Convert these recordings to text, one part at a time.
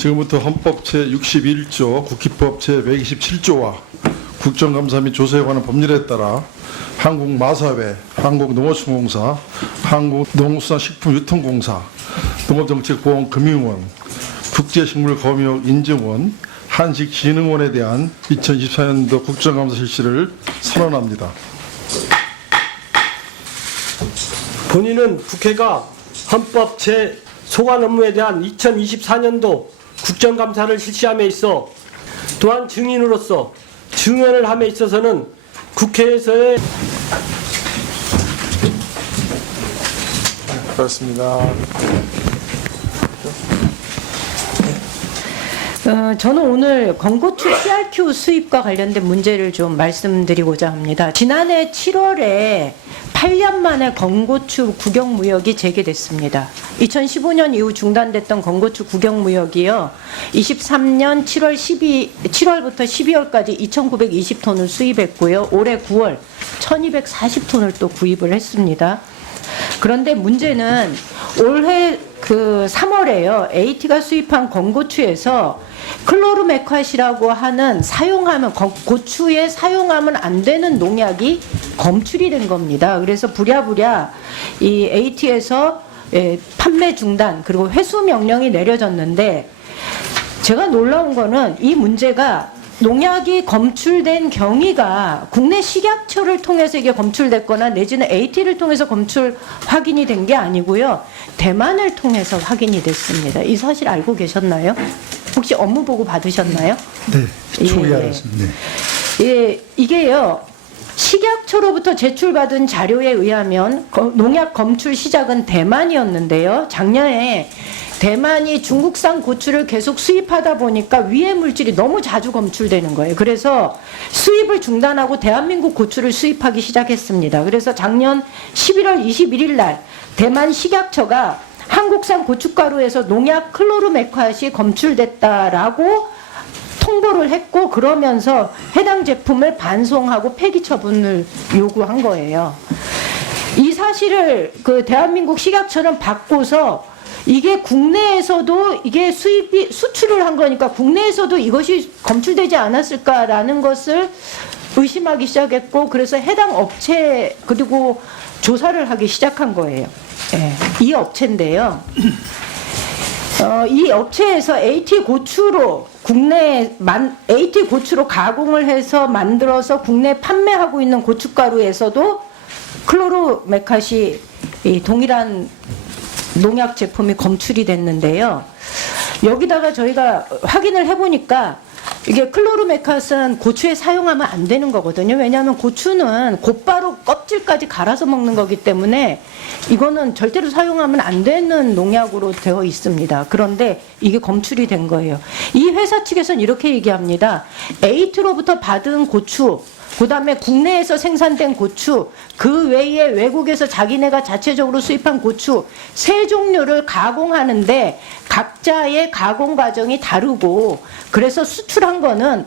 지금부터 헌법 제61조, 국기법 제127조와 국정감사 및 조사에 관한 법률에 따라 한국마사회, 한국농어촌공사, 한국농수산식품유통공사, 농업정책보험금융원, 국제식물검역-인증원, 한식진흥원에 대한 2024년도 국정감사 실시를 선언합니다. 본인은 국회가 헌법 소관 업무에 대한 2024년도 국정감사를 실시함에 있어 또한 증인으로서 증언을 함에 있어서는 국회에서의 그렇습니다. 저는 오늘 건고추 CRQ 수입과 관련된 문제를 좀 말씀드리고자 합니다. 지난해 7월에 8년 만에 건고추 국영무역이 재개됐습니다. 2015년 이후 중단됐던 건고추 국영무역이요. 23년 7월부터 12월까지 2,920톤을 수입했고요. 올해 9월 1,240톤을 또 구입을 했습니다. 그런데 문제는 올해 3월에요. AT가 수입한 건고추에서 클로르메카시라고 하는 고추에 사용하면 안 되는 농약이 검출이 된 겁니다. 그래서 부랴부랴 이 AT에서 판매 중단 그리고 회수 명령이 내려졌는데, 제가 놀라운 거는 이 문제가 농약이 검출된 경위가 국내 식약처를 통해서 이게 검출됐거나 내지는 AT를 통해서 검출 확인이 된 게 아니고요. 대만을 통해서 확인이 됐습니다. 이 사실 알고 계셨나요? 혹시 업무 보고 받으셨나요? 네, 초기 알았습니다. 예, 이게요. 식약처로부터 제출받은 자료에 의하면 농약 검출 시작은 대만이었는데요. 작년에 대만이 중국산 고추를 계속 수입하다 보니까 위해 물질이 너무 자주 검출되는 거예요. 그래서 수입을 중단하고 대한민국 고추를 수입하기 시작했습니다. 그래서 작년 11월 21일 날 대만 식약처가 한국산 고춧가루에서 농약 클로르메카시 검출됐다라고 통보를 했고, 그러면서 해당 제품을 반송하고 폐기 처분을 요구한 거예요. 이 사실을 대한민국 식약처는 받고서 이게 국내에서도 이게 수출을 한 거니까 국내에서도 이것이 검출되지 않았을까라는 것을 의심하기 시작했고, 그래서 해당 업체 그리고 조사를 하기 시작한 거예요. 예, 이 업체인데요. 이 업체에서 AT 고추로 AT 고추로 가공을 해서 만들어서 국내 판매하고 있는 고춧가루에서도 클로르메카시 동일한 농약 제품이 검출이 됐는데요. 여기다가 저희가 확인을 해보니까 이게 클로르메카스는 고추에 사용하면 안 되는 거거든요. 왜냐하면 고추는 곧바로 껍질까지 갈아서 먹는 거기 때문에 이거는 절대로 사용하면 안 되는 농약으로 되어 있습니다. 그런데 이게 검출이 된 거예요. 이 회사 측에서는 이렇게 얘기합니다. 에이트로부터 받은 고추, 그 다음에 국내에서 생산된 고추, 그 외에 외국에서 자기네가 자체적으로 수입한 고추 세 종류를 가공하는데 각자의 가공 과정이 다르고, 그래서 수출한 거는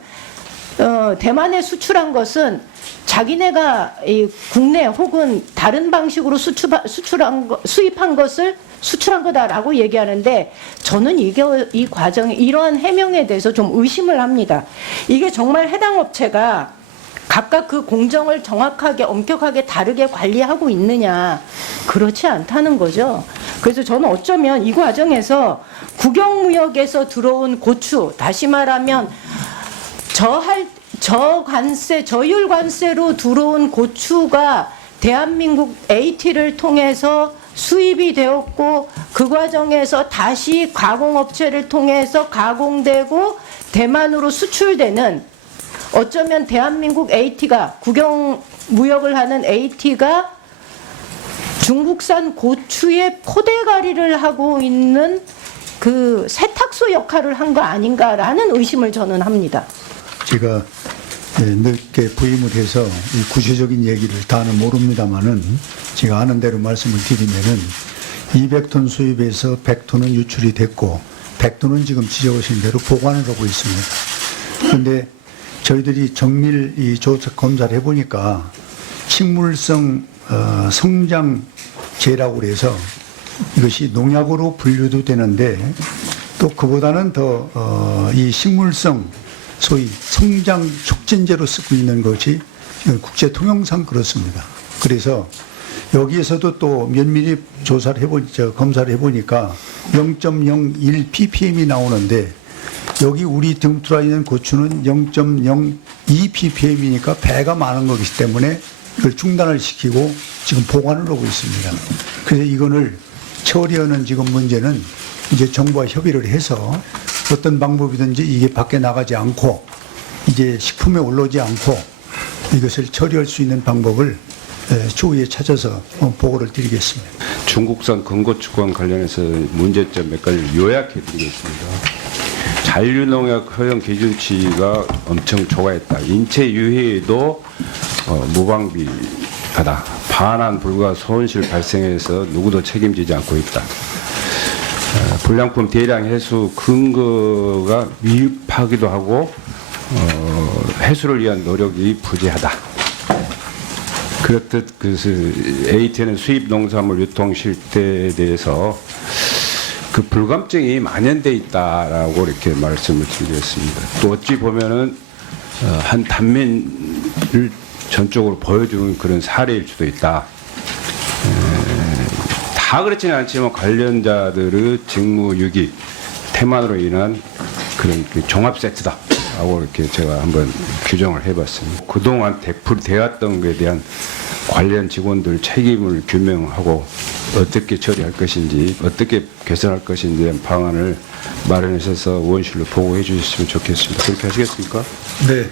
대만에 수출한 것은 자기네가 이 국내 혹은 다른 방식으로 수입한 것을 수출한 거다라고 얘기하는데, 저는 이 과정에 이러한 해명에 대해서 좀 의심을 합니다. 이게 정말 해당 업체가 각각 그 공정을 정확하게 엄격하게 다르게 관리하고 있느냐, 그렇지 않다는 거죠. 그래서 저는 어쩌면 이 과정에서 국영무역에서 들어온 고추, 다시 말하면 저율 관세로 들어온 고추가 대한민국 AT를 통해서 수입이 되었고, 그 과정에서 다시 가공업체를 통해서 가공되고 대만으로 수출되는, 어쩌면 대한민국 AT가 국영무역을 하는 AT가 중국산 고추의 포대가리를 하고 있는 그 세탁소 역할을 한 거 아닌가라는 의심을 저는 합니다. 제가 늦게 부임을 해서 이 구체적인 얘기를 다는 모릅니다만은 제가 아는 대로 말씀을 드리면은 200톤 수입에서 100톤은 유출이 됐고 100톤은 지금 지적하신 대로 보관을 하고 있습니다. 그런데 저희들이 정밀 이 조사 검사를 해보니까 식물성 성장제라고 그래서 이것이 농약으로 분류도 되는데 또 그보다는 더 이 식물성 소위 성장 촉진제로 쓰고 있는 것이 국제 통용상 그렇습니다. 그래서 여기에서도 또 면밀히 검사를 해보니까 0.01 ppm이 나오는데 여기 우리 등투라 있는 고추는 0.02 ppm이니까 배가 많은 거기 때문에 이걸 중단을 시키고 지금 보관을 하고 있습니다. 그래서 이거를 처리하는 지금 문제는 이제 정부와 협의를 해서 어떤 방법이든지 이게 밖에 나가지 않고 이제 식품에 올라오지 않고 이것을 처리할 수 있는 방법을 추후에 찾아서 보고를 드리겠습니다. 중국산 건고추권 관련해서 문제점 몇 가지를 요약해 드리겠습니다. 잔류농약 허용 기준치가 엄청 초과했다. 인체 유해에도 무방비하다. 반환 불가 손실 발생해서 누구도 책임지지 않고 있다. 불량품 대량 해수 근거가 미흡하기도 하고 해수를 위한 노력이 부재하다. 그렇듯 AT는 수입 농산물 유통 실태에 대해서 그 불감증이 만연돼 있다라고 이렇게 말씀을 드리겠습니다. 또 어찌 보면은 한 단면을 전적으로 보여주는 그런 사례일 수도 있다. 다 그렇지는 않지만 관련자들의 직무유기 태만으로 인한 그런 종합 세트다. 라고 이렇게 제가 한번 규정을 해봤습니다. 그동안 되었던 것에 대한 관련 직원들 책임을 규명하고 어떻게 처리할 것인지 어떻게 개선할 것인지에 대한 방안을 마련하셔서 원실로 보고해 주셨으면 좋겠습니다. 그렇게 하시겠습니까? 네.